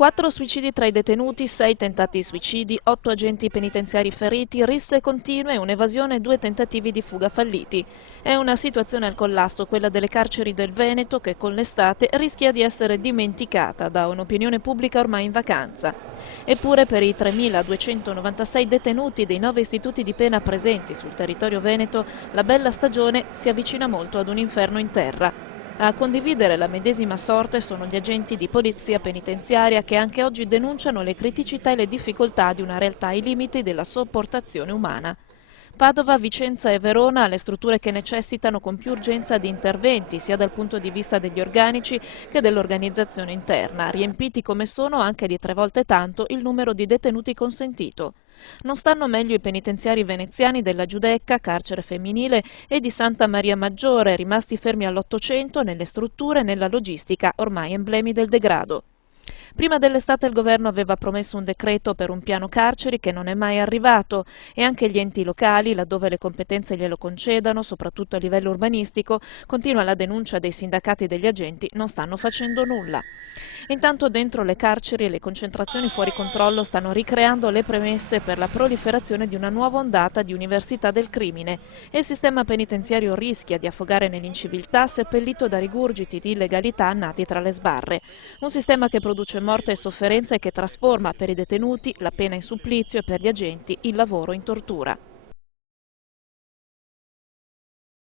4 suicidi tra i detenuti, 6 tentati suicidi, 8 agenti penitenziari feriti, risse continue, un'evasione e 2 tentativi di fuga falliti. È una situazione al collasso, quella delle carceri del Veneto, che con l'estate rischia di essere dimenticata da un'opinione pubblica ormai in vacanza. Eppure per i 3.296 detenuti dei 9 istituti di pena presenti sul territorio veneto, la bella stagione si avvicina molto ad un inferno in terra. A condividere la medesima sorte sono gli agenti di polizia penitenziaria che anche oggi denunciano le criticità e le difficoltà di una realtà ai limiti della sopportazione umana. Padova, Vicenza e Verona, le strutture che necessitano con più urgenza di interventi, sia dal punto di vista degli organici che dell'organizzazione interna, riempiti come sono anche di 3 volte tanto il numero di detenuti consentito. Non stanno meglio i penitenziari veneziani della Giudecca, carcere femminile, e di Santa Maria Maggiore, rimasti fermi all'Ottocento nelle strutture e nella logistica, ormai emblemi del degrado. Prima dell'estate il governo aveva promesso un decreto per un piano carceri che non è mai arrivato e anche gli enti locali, laddove le competenze glielo concedano, soprattutto a livello urbanistico, continua la denuncia dei sindacati degli agenti, non stanno facendo nulla. Intanto dentro le carceri le concentrazioni fuori controllo stanno ricreando le premesse per la proliferazione di una nuova ondata di università del crimine e il sistema penitenziario rischia di affogare nell'inciviltà seppellito da rigurgiti di illegalità nati tra le sbarre. Un sistema che produce morte e sofferenza e che trasforma per i detenuti la pena in supplizio e per gli agenti il lavoro in tortura.